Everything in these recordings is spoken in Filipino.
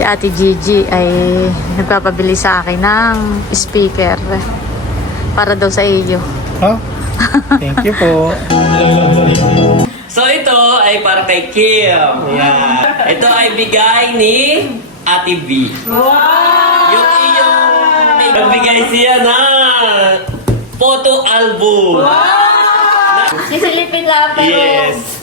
Si Ate Gigi ay nagpapabili sa akin ng speaker para daw sa iyo. Oh, thank you po. So ito ay para kay Kim. Yan. Ito ay bigay ni Ate B. Wow! Yung iyong may nagbigay siya na photo album. Sisilipin lang pero Yes.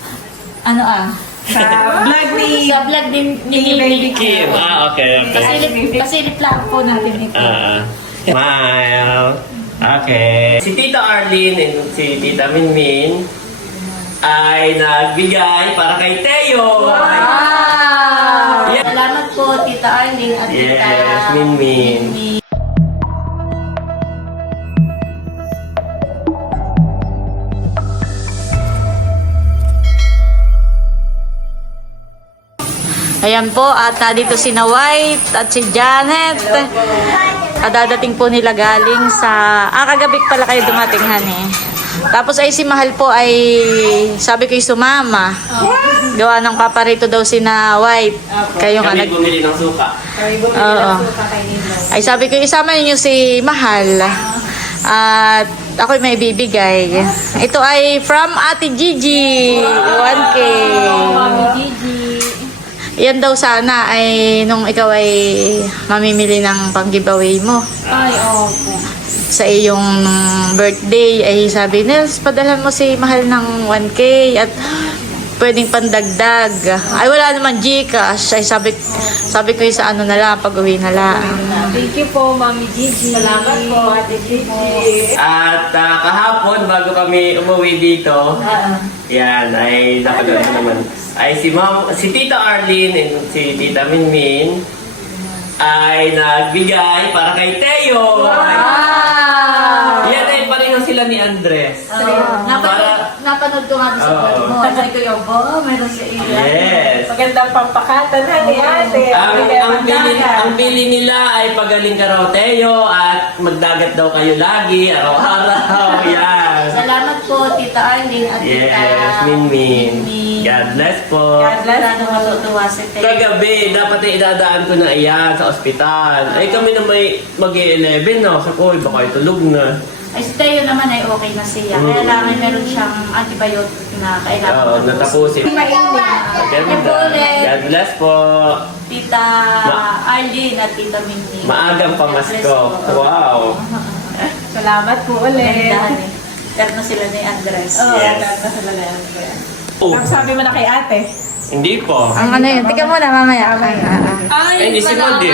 ano ah, Sa vlog ni sa vlog ni Ni Mimi. Baby Kim. Ah, okay, okay. Pasilip, pasilip lang po natin ito. Ah, smile. Okay. Si Tita Arlene and si Tita Minmin ay nagbigay para kay Teo. Wow! Yeah. Salamat po, Tita Arlene at Tita Yes, Minmin. Minmin. Ayan po, at dito si na White at si Janet. Kadadating po nila galing sa... Ah, kagabi pala kayo dumating, honey. Tapos ay si Mahal po ay sabi ko yung sumama. Gawa ng paparito daw si na White. Kayo nga nag... bumili ng suka. Kami bumili Oo. ng suka kay Nino. Ay sabi ko, isama niyo si Mahal. At ako may bibigay. Ito ay from Ate Gigi. 1K. Gigi. Yan daw sana ay nung ikaw ay mamimili ng pang giveaway mo Ay, opo. sa iyong birthday ay sabi Nels padala mo si mahal ng 1k at pwedeng pandagdag ay wala naman Gcash ay sabi sabi ko yung sa ano na lang pag uwi na lang Thank you po, Mami Gigi. Salamat po, Ate Gigi. At ah, kahapon, bago kami umuwi dito, yan, ay nakagano naman. Ay si Ma'am, si Tita Arlene and si Tita Minmin ay nagbigay para kay Teo. wow Yan ay pareho sila ni Andres. napanood, Para- napanood ko nga doon sa Oo. vlog mo sabi ko yung oh meron sa iyo Yes. Magandang pampakatan na ni Ate. Ang, ang, dagat. ang bili nila ay pagaling ka raw, Teo, at magdagat daw kayo lagi, araw-araw. Yan. salamat po Tita Arlene at Tita Yes, Minmin. Minmin. God bless po. God bless nang matutuwa si Teo Kagabi, dapat ay idadaan ko na iyan sa ospital. Ay kami na may mag-11 no. Sabi ko, "Uy, baka itulog na. Ay, si Teo naman ay okay na siya. Kaya Mm. lang ay meron siyang antibiotic na kailangan Oo, tapusin. natapusin. Yan Ganda. po ulit. God bless po. Tita Ma- Arlene at Tita Mindy. Maagang pamasko. Wow. Salamat po ulit. Ganda eh. Pero na sila ni Andres. Oo, Yes. ganda sa lalaki. Oh, Tapos sabi mo na kay ate. hindi po. Ang ano yun? Tika muna mamaya. Ay, hindi si Mandy.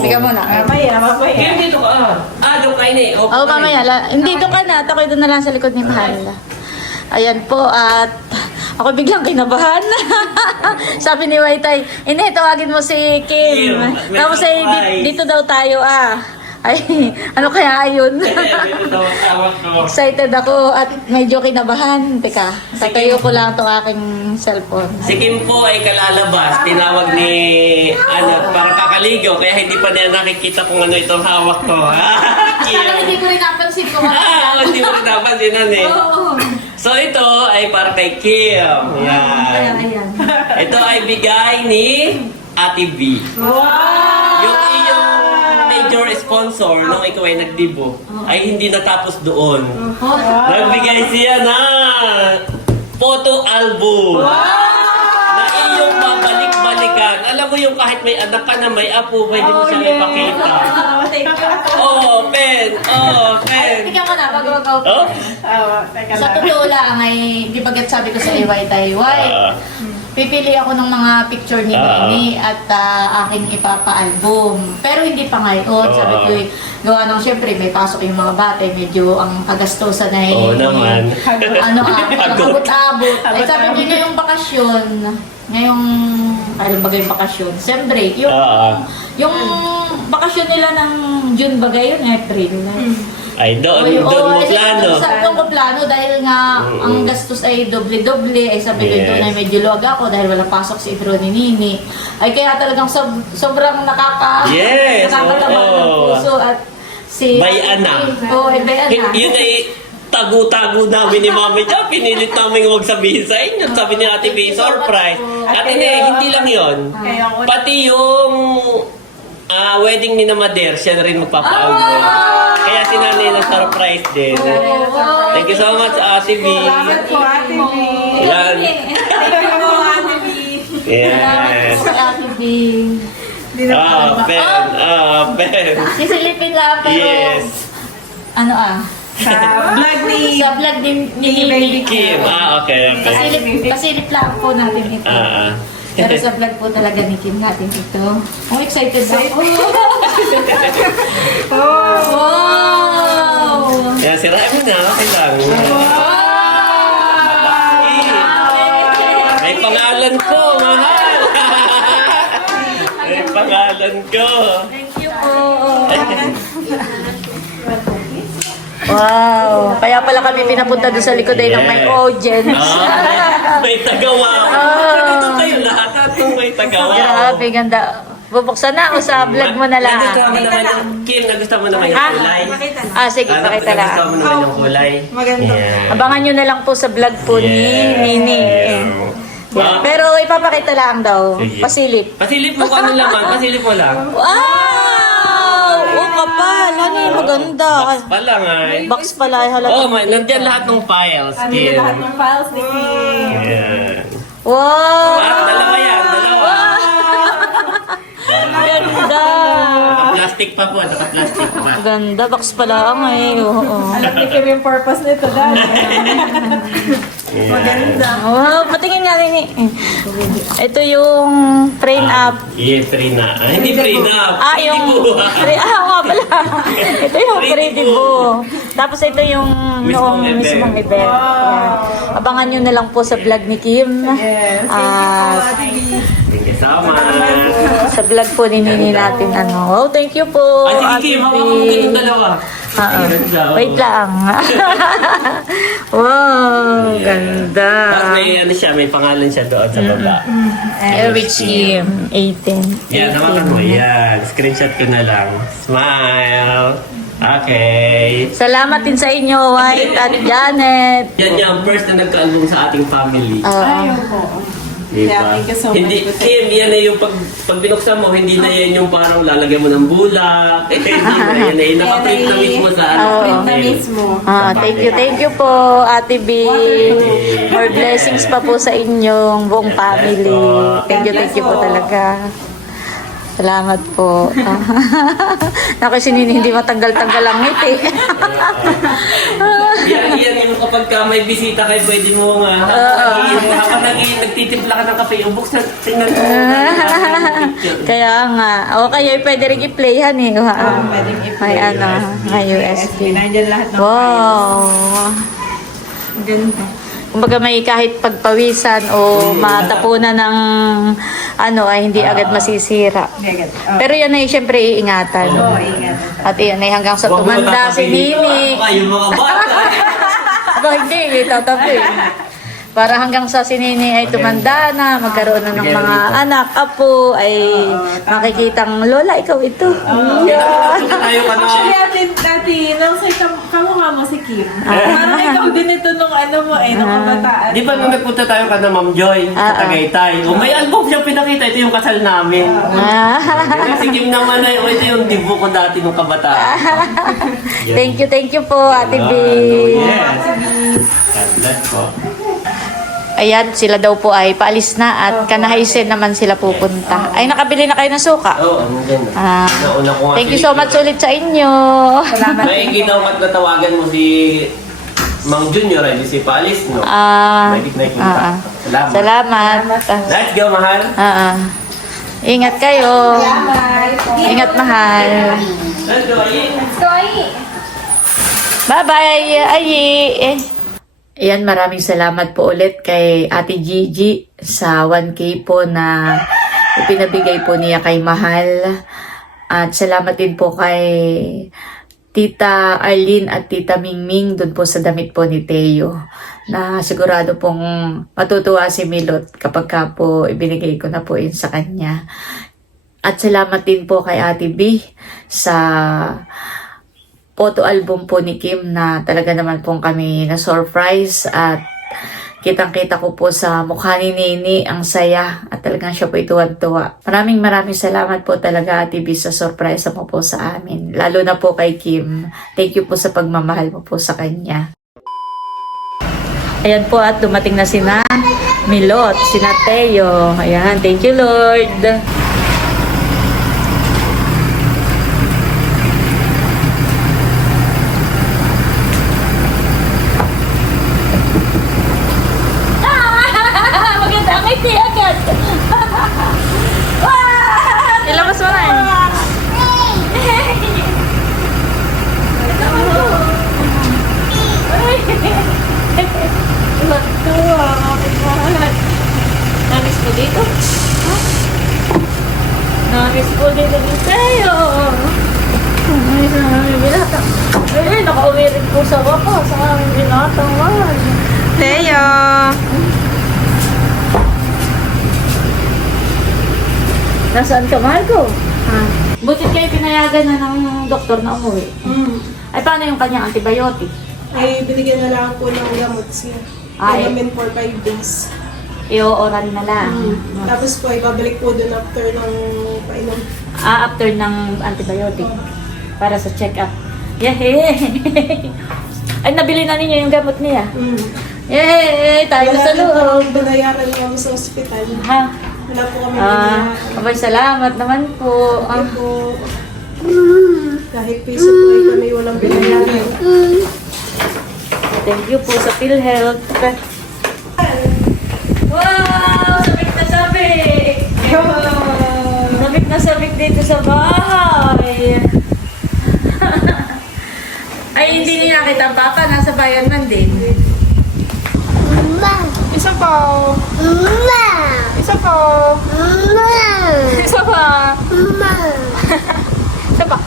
Tika muna. Mamaya, mamaya. Kaya dito ka. Ah, doon kayo na eh. Oo, oh, mamaya. La, hindi doon ka na. At doon na lang sa likod ni Mahal. Ayan po at ako biglang kinabahan. Sabi ni Waitay, hindi, tawagin mo si Kim. Kim, may Tapos ay dito daw tayo ah. Ay, ano kaya ko. Excited ako at medyo kinabahan. Teka, tatayo ko lang itong aking cellphone. Si Kim po ay kalalabas. Tinawag ni, ano, para kakaligaw. Kaya hindi pa niya nakikita kung ano itong hawak ko. Parang hindi ko rin napansin kung ano. Ah, hindi mo rin napansinan eh. Oo. So ito ay para kay Kim. Ayan, Yan. ayan. Ito ay bigay ni Ate B. Wow! Major sponsor nung ikaw ay nagdibo ay hindi natapos doon. Oh, Nagbigay siya na photo album. Na iyong babalik-balikan. Alam mo yung kahit may anak ka na may apo, pwede mo siyang ipakita. Oh. Oh, pen! Oh, pen! Tika mo na, bago mag Oh? Oh, Sa totoo lang ay, di ba sabi ko sa Iway Ah. Pipili ako ng mga picture ni Ah. Mimi at ah, aking ipapa-album. Pero hindi pa ngayon. Ah. Sabi ko, eh, gawa nung syempre may pasok yung mga bata, eh, medyo ang kagastosan na eh. Oo naman. ano ah, Pagod. abot-abot. Ay sabi ko, ngayong bakasyon, ngayong, ano ba yung bakasyon? Sem break. Yung, Ah. yung bakasyon nila ng June ba yun? April. Ay, doon, Oy, doon mo oo, ay, plano. Sa doon ko plano dahil nga Mm-mm. ang gastos ay doble-doble. Ay sabi ko Yes. doon ay medyo luwag ako dahil wala pasok si Idro ni Nini. Ay kaya talagang sob- sobrang nakaka Yes, nakakataba ng oo. puso at si Bayana. Oo, ay bayana. Y- yun ay tago-tago namin ni Mami Cha. Pinilit namin huwag sabihin sa inyo. Sabi ni Ate B, surprise. At hindi, hindi lang yun. Kaya ako Pati yung ah, wedding ni na Mader, siya na rin magpapa-album. Kaya si nanay na surprise din. Thank you so much, Ate B. po, Ate B. Yan. Thank you po, Ate B. Yes. Ate Bing. Ah, pen. Ah, pen. Sisilipin lang pero... Yes. Ano ah? Sa vlog ni Sa vlog ni, ni Ni Baby. Kim. Ah, okay, okay. Pasilip, pasilip lang po natin ito. Ah, ah. Pero sa vlog po talaga ni Kim natin ito. Oh, excited ako. wow! Yan, sirain mo na. Okay lang. May pangalan ko, mahal. May pangalan ko. Thank you po. Wow! Kaya pala kami pinapunta doon sa likod ay ng may audience. Ah, may tagawa. Ah. tagawa. Grabe, ganda. Bubuksan na o sa vlog mo na lang. Nagustuhan mo naman yung, Kim, nagustuhan mo naman yung Ah, kulay. ah sige, Ano, pakita Nagustuhan mo lang. naman yung kulay. Maganda. Yeah. Abangan nyo na lang po sa vlog po ni Nini. Yeah. Ah, Pero ipapakita lang daw. Sige. Pasilip. Pasilip mo kung ano laman. Pasilip mo lang. Wow! Oo kapal. Ano yung maganda? Box pa lang ay. Box pala ay halata. Oh, man, nandiyan lahat ng files, Ano Kim. lahat ng files ni Kim? Yeah. Wow! Ah, dalawa yan. Ganda! Naka-plastic pa po, naka-plastic pa. Ganda. Box pala ang eh. Oo. Alam ni Kim yung purpose nito dahil. Maganda. Wow, patingin nga rin eh. Ito yung train up. Yes, Rina. Ah, hindi Rina. Ah, yung... Pre, ah, nga pala. Ito yung Pretty Boo. Tapos ito yung Mismong noong event. mismong event. Yan. Abangan nyo na lang po sa vlog ni Kim. Yes. Ah. Thank you so much. sa vlog po ni Nini natin. Ano. Oh, thank you po. Ah, sige, Kim. Ate Hawakan mo kayong dalawa. Ah, ah. Oh. Wait lang. wow, ganda. Tapos may ano siya, may pangalan siya doon sa baba. Erich Kim, 18. Yan, hawakan mo. Yan. Screenshot ko na lang. Smile. Okay. Salamat din sa inyo, White at Janet. Yan yung first na nagka-album sa ating family. Oo. Ayaw po. Di Yeah, ba? thank you so much hindi, Kim, yan na yung pag, pag binuksan mo, hindi na yan yung parang lalagyan mo ng bulak. hindi na yan na yung nakaprint na mismo sa ano. Oo. Print na mismo. Ah, thank you, thank you po, Ate B. More blessings pa po sa inyong buong family. Thank you, thank you po talaga. Salamat po. Naku, si Nini hindi matanggal-tanggal ang ngiti. Yan, yan yung kapag ka may bisita kayo, pwede mo nga. Habang nag- nagtitimpla ka ng kape, yung buksan, tingnan mo. Kaya nga. O kaya pwede rin i-play yan eh. Pwedeng i-play. May ano, may USB. Nandiyan lahat ng. Wow. Ganda. Kumbaga may kahit pagpawisan o matapunan ng ano ay hindi agad masisira. Oh. Pero yan ay siyempre iingatan. Oo, ingat. At yan ay hanggang sa tumanda si Nini. Yung mga bata. Aba hindi, tatapi. Para hanggang sa si Nini ay tumanda na, magkaroon na ng mga anak, apo, ay makikitang, Lola, ikaw ito. Yeah. Tayo ka na. Actually, ate, ate, nang sa kam- kamukha mo si Kim. Parang ikaw din ito nung ano mo eh, nung kabataan. Di ba nung nagpunta tayo ka na Ma'am Joy Ah, ah. sa Tagaytay? O may album siyang pinakita, ito yung kasal namin. Ah. si Kim naman ay, o ito yung dibu ko dati nung kabataan. thank you, thank you po, Ate B. Yes. God bless po. Ayan, sila daw po ay paalis na at Kanahaysen naman sila pupunta. Ay, nakabili na kayo ng suka? Oo, ang ganda. Ah, Nauna ko nga thank you so much ulit sa inyo. Salamat. May kita ko at natawagan mo si Mang Junior ay si Palis, no? Ah, May nakita. ah, ah. Salamat. Salamat. Let's go, mahal. Ah, ah. Ingat kayo. Ingat, mahal. Let's go, Ayin. Bye-bye, Ayi. Eh. Ayan, maraming salamat po ulit kay Ate Gigi sa 1K po na ipinabigay po niya kay Mahal. At salamat din po kay Tita Arlene at Tita Mingming dun po sa damit po ni Teo na sigurado pong matutuwa si Milot kapag ka po ibinigay ko na po yun sa kanya. At salamat din po kay Ate B sa photo album po ni Kim na talaga naman pong kami na surprise at kitang-kita ko po sa mukha ni Nini ang saya at talagang siya po ituwan-tuwa. Maraming maraming salamat po talaga Ate B sa sorpresa mo po sa amin. Lalo na po kay Kim. Thank you po sa pagmamahal mo po sa kanya. Ayan po at dumating na sina Milot, sina Teo. Ayan, thank you Lord. Maganda ang ngiti agad. Ilabas mo na eh. Tuwa, kapit Po dito. Namis po dito din sa'yo. Ay, sa aming binata. Ay, nakauwi rin po sa wako sa aming binatang mahal. Teo! Nasaan ka, Marco? Ha? Butit kayo pinayagan na ng doktor na umuwi. Mm. Ay, paano yung kanyang antibiotic? Ay, binigyan na lang po ng gamot siya. Ay. Namin for 5 days. I-oral na lang. Mm. Tapos po, ibabalik po dun after ng painom. Ah, after ng antibiotic. Para sa check-up. Yay! Ay, nabili na ninyo yung gamot niya. Mm. Yay! Tayo Wala sa rin po loob. binayaran kami sa ospital. Ha? Wala po kami Ah, binayaran. abay, salamat naman po. Ah, po, kahit piso po ay kami walang binayaran. thank you po sa PhilHealth. Wow! Sabik na sabik! Sabik na sabik dito sa bahay. Ay, hindi niya nakita ang papa. Nasa bayan man din. Isa pa. Isa pa. Isa pa. Isa pa.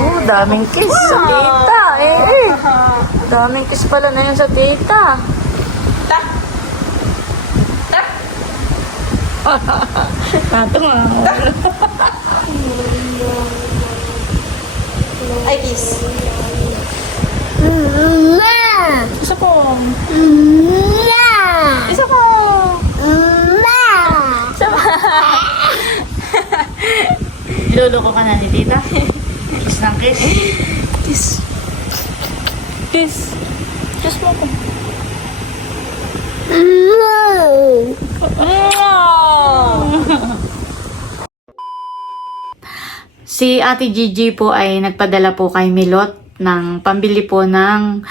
Oh, daming kiss sa tita. Eh, eh. Daming kiss pala na yun sa tita. Ta. Ta. Tato nga. Ay, kiss. Isa pa. Isa pa. Isa pa. Niloloko ka na ni tita. Kiss ng kiss. Kiss. Kiss. Kiss mo ko. Si Ate Gigi po ay nagpadala po kay Milot ng pambili po ng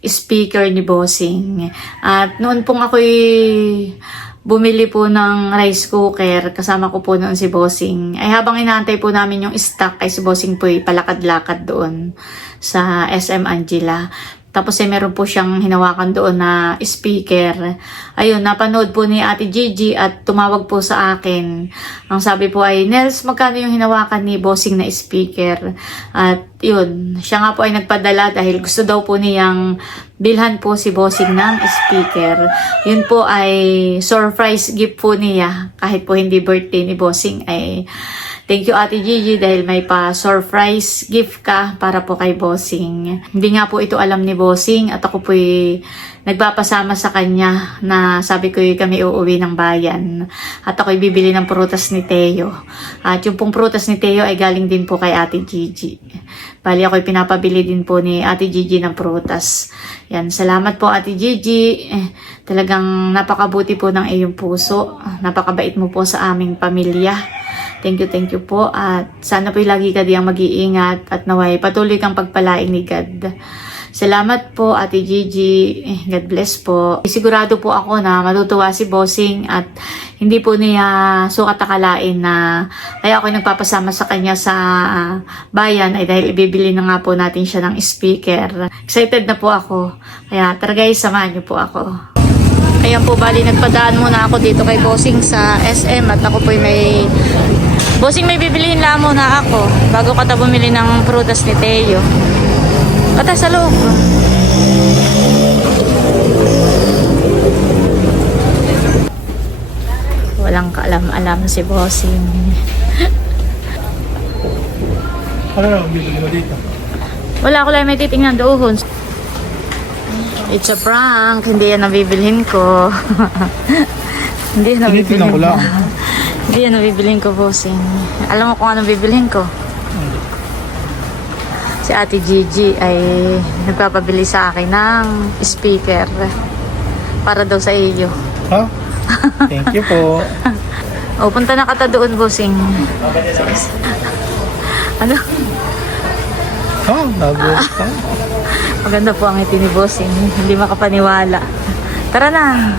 speaker ni Bossing. At noon pong ako'y bumili po ng rice cooker, kasama ko po noon si Bossing. Ay habang inaantay po namin yung stock, ay si Bossing po palakad-lakad doon sa SM Angela. Tapos ay meron po siyang hinawakan doon na speaker. Ayun, napanood po ni Ate Gigi at tumawag po sa akin. Ang sabi po ay, Nels, magkano yung hinawakan ni Bossing na speaker? At yun, siya nga po ay nagpadala dahil gusto daw po niyang bilhan po si Bossing ng speaker. Yun po ay surprise gift po niya. Kahit po hindi birthday ni Bossing ay Thank you Ate Gigi dahil may pa-surprise gift ka para po kay Bossing. Hindi nga po ito alam ni Bossing at ako po'y nagpapasama sa kanya na sabi ko kami uuwi ng bayan. At ako'y bibili ng prutas ni Teo. At yung pong prutas ni Teo ay galing din po kay Ate Gigi. Bali ako'y pinapabili din po ni Ate Gigi ng prutas. Yan, salamat po Ate Gigi. Talagang napakabuti po ng iyong puso. Napakabait mo po sa aming pamilya. Thank you, thank you po. At sana po lagi ka diyang mag-iingat at naway patuloy kang pagpalain ni God. Salamat po, Ate Gigi. Eh, God bless po. Sigurado po ako na matutuwa si Bossing at hindi po niya sukat akalain na kaya ako nagpapasama sa kanya sa bayan ay dahil ibibili na nga po natin siya ng speaker. Excited na po ako. Kaya tara guys, samahan niyo po ako. Ayan po, bali nagpadaan muna ako dito kay Bossing sa SM at ako po may... Bossing, may bibilihin lang muna ako bago ka ta bumili ng prutas ni Teo. Kata sa loob. Walang kaalam-alam si Bossing. Ano na, bibili mo dito? Wala ko lang may titingnan doon. It's a prank. Hindi yan nabibilhin ko. Hindi yan Tinitingnan nabibilhin ko lang. Hindi yan nabibilhin ko, bossing. Alam mo kung ano bibilhin ko? Si Ate Gigi ay nagpapabili sa akin ng speaker para daw sa iyo. Ha? Thank you po. O, punta na kata doon, bossing. Ano? Ha? Nagulat ka? Maganda po ang ngiti ni bossing. Hindi makapaniwala. Tara na.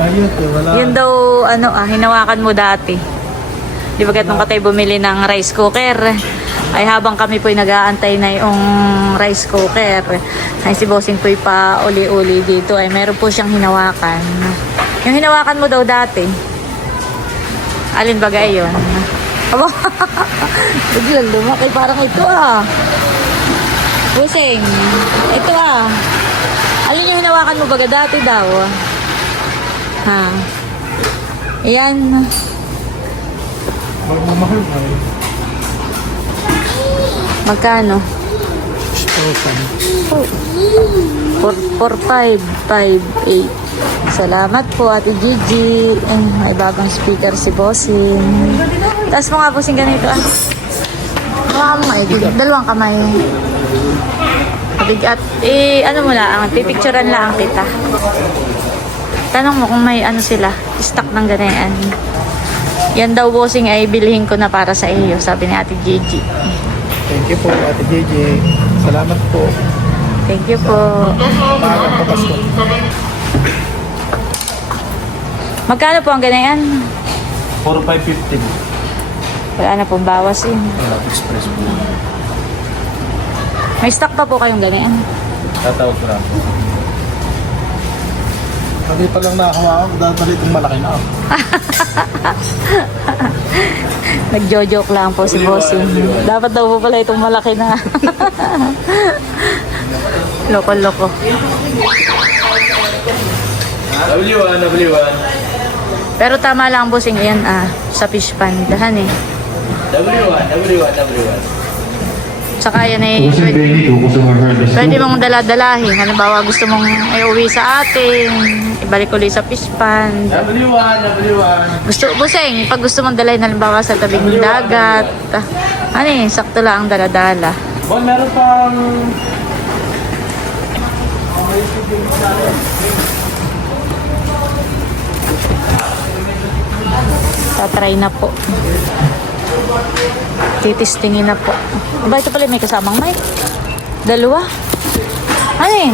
Ayun po, wala. Yun daw, ano, ah, hinawakan mo dati. Di ba nung katay bumili ng rice cooker? Ay habang kami po'y nag-aantay na yung rice cooker, ay si Bossing po'y pa uli-uli dito, ay meron po siyang hinawakan. Yung hinawakan mo daw dati, alin bagay yun? Aba, biglang lumaki, parang ito ah. Bossing, ito ah. Alin yung hinawakan mo baga dati daw? Ha? Yan. Magmamahal mo eh. Magkano? Spoken. 45558. Salamat po, Ate Gigi. Eh, may bagong speaker si Bossing. Taas mo nga, Bossing, ganito ah. Mo nga, eh. Dalawang kamay. Bigat. Eh, ano mo lang, pipicturean lang kita. Tanong mo kung may ano sila, stock ng ganyan. Yan daw, Bossing, ay bilhin ko na para sa iyo, sabi ni Ate Gigi. Thank you po, Ate JJ. Salamat po. Thank you po. Pasko. Magkano po ang ganayan? 4,550 po. Wala na pong bawas yun. Wala, express po. May stock pa po kayong ganyan. Tatawag ko lang. Hindi pa lang nakahawakan, dadali itong malaki na. Nagjo-joke lang po si Bossing. Dapat daw po pala itong malaki na. Loko-loko. W1, W1. Pero tama lang Bossing, yan ah, sa fish pan. Dahan eh. W1, W1, W1. Tsaka yan eh, pwede, pwede mong dala-dalahin. Halimbawa gusto mong iuwi sa atin, ibalik ulit sa fish pan. W1, W1. Gusto, Bossing, pag gusto mong dalhin halimbawa sa tabing dagat, ah, ano eh, sakto lang ang dala-dala. Bon, meron pang... Tatry na po. Titistingin na po. Aba, ito pala may kasamang mic. Dalawa. Ano eh?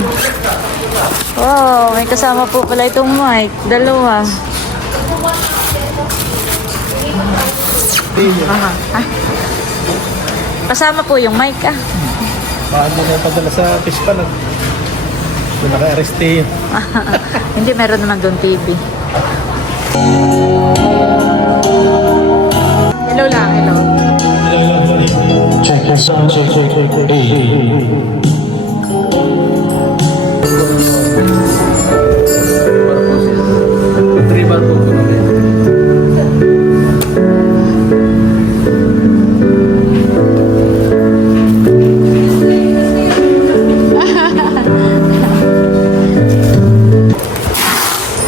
Wow, may kasama po pala itong mic. Dalawa. Aha. Ah. Kasama po yung mic ah. Paano na padala sa fish pan? Doon naka-arreste yun. Hindi, meron naman doon TV. Po po namin.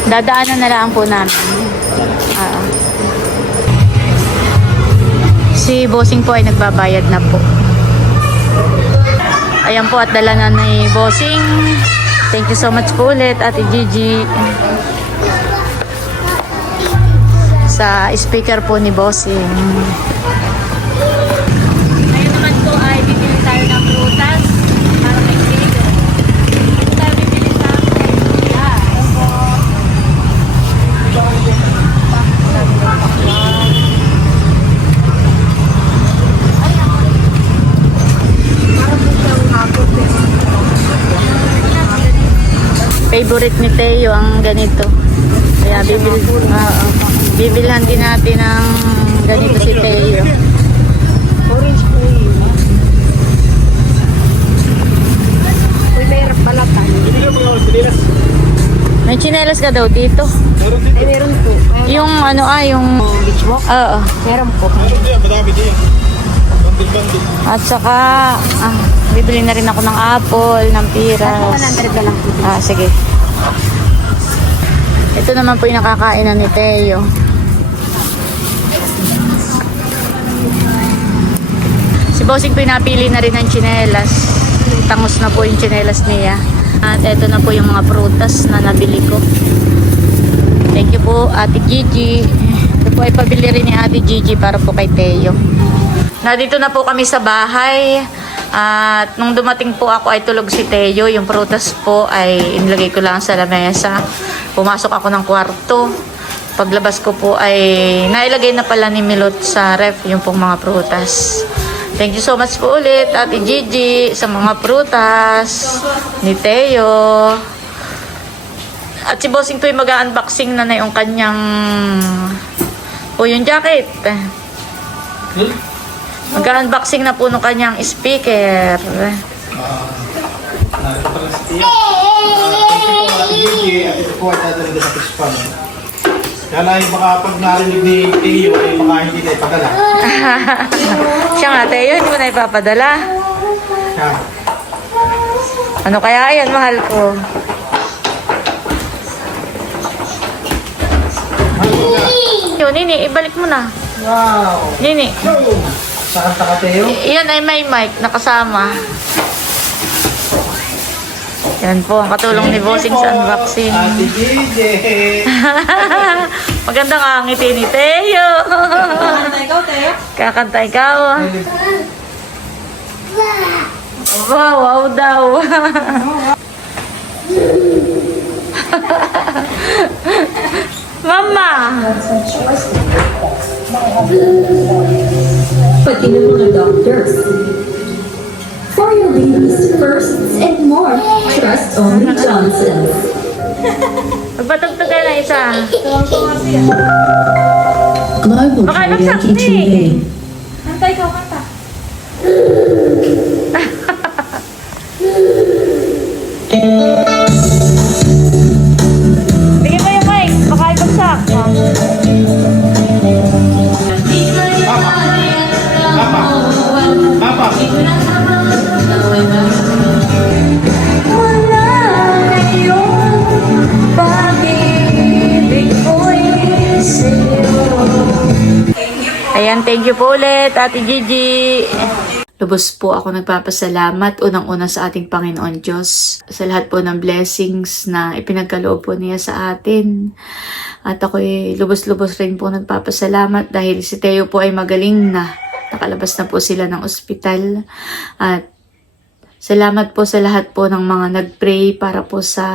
Dadaanan na lang po namin. Si Bossing po ay nagbabayad na po. Ayan po at dala na ni Bossing. Thank you so much po ulit, Ate Gigi. Sa speaker po ni Bossing. Ngayon naman po ay bibili tayo ng prutas para kay Diego. Dito tayo bibili sa yeah. Favorite ni Teo ang ganito. Kaya bibil, oo. bibilhan din natin ng ganito si Teo. Orange po yun. Uy, mayroon pala tayo. May chinelas ka daw dito. Ay, meron po. Ay, Yung ano ah, yung... beach walk? Oo. Meron po. Madami din. bandit. At saka, ah, bibili na rin ako ng apple, ng piras. 100 na lang po. Ah, sige. Ito naman po yung nakakainan ni Teo. Si Bossing po yung napili na rin ng chinelas. Tangos na po yung chinelas niya. At ito na po yung mga prutas na nabili ko. Thank you po, Ate Gigi. Ito po ay pabili rin ni Ate Gigi para po kay Teo. Nandito na po kami sa bahay. At nung dumating po ako ay tulog si Teo. Yung prutas po ay inilagay ko lang sa lamesa. Pumasok ako ng kwarto. Paglabas ko po ay nailagay na pala ni Milot sa ref yung pong mga prutas. Thank you so much po ulit, Ate Gigi, sa mga prutas ni Teo. At si Bossing to ay mag-unboxing na na yung kanyang o yung jacket. Mag-unboxing na po ng kanyang speaker. At ito po ay dadalhin sa fish pan. Kaya lang yung baka pag narinig ni Tio ay baka hindi na ipadala. Siya nga, Teo, hindi mo na ipapadala. Siya. Ano kaya yan, mahal ko? Yun, Nini, ibalik mo na. Wow! Nini, Sa kanta ka, Teo? iyan ay may mic nakasama. Yan po, ang katulong ni Bossing sa unboxing. Ate Gigi! Magandang ang ngiti ni Teo. Ikaw, Teo? Kakanta ikaw. Wow, wow daw. Mama! pati ng mga doctors. For your babies, firsts, and more, trust only Johnson's. Magpatugtog ka na isa. Global Baka Karaoke nagsakti. TV. Kanta ikaw, kanta. Bigyan mo yung mic. Baka ibagsak. Papa! Papa! Ayan, thank you po ulit, Ate Gigi. Lubos po ako nagpapasalamat unang-una sa ating Panginoon Diyos sa lahat po ng blessings na ipinagkaloob po niya sa atin. At ako'y lubos-lubos rin po nagpapasalamat dahil si Teo po ay magaling na. Nakalabas na po sila ng ospital. At salamat po sa lahat po ng mga nag-pray para po sa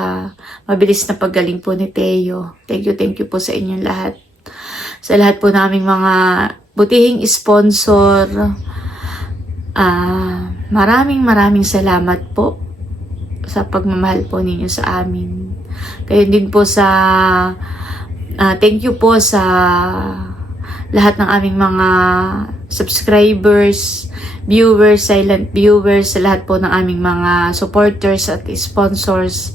mabilis na paggaling po ni Teo. Thank you, thank you po sa inyong lahat sa lahat po naming mga butihing sponsor. Ah, maraming maraming salamat po sa pagmamahal po ninyo sa amin. Kayo din po sa ah, thank you po sa lahat ng aming mga subscribers, viewers, silent viewers, sa lahat po ng aming mga supporters at sponsors.